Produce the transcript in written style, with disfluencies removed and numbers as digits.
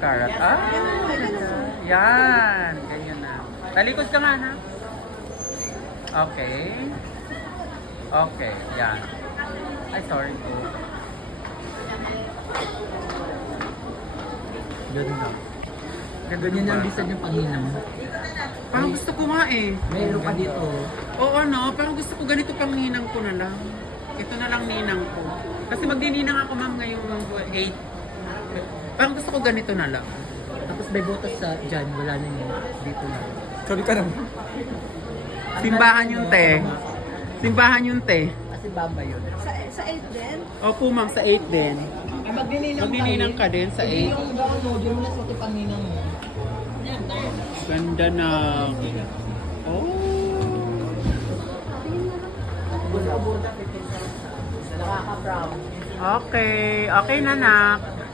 karat. Ah, yan. Ganyan na. Talikod ka nga na. Okay. Okay, yan. Ay, sorry po. Ganun na. Ganyan Yan ang design yung panghinang. Parang gusto ko nga eh. Meron pa dito. Oo, no? Parang gusto ko ganito pang ninang ko na lang. Ito na lang ninang ko. Kasi magdininang ako, ma'am, ngayong 8. Parang gusto ko ganito na lang. Tapos may butas sa dyan, wala na yun. Dito na. Sabi ka naman. Simbahan yung te. Simbahan yung te. Kasi bamba yun. Sa 8 din? Opo, ma'am, sa 8 din. Ay, magdininang Magdininang ka din sa 8. Yung bawang mo, dyan mo na suot yung panghinang mo. Ganda na. Oh. Nakaka-proud. Okay. Okay na, nak.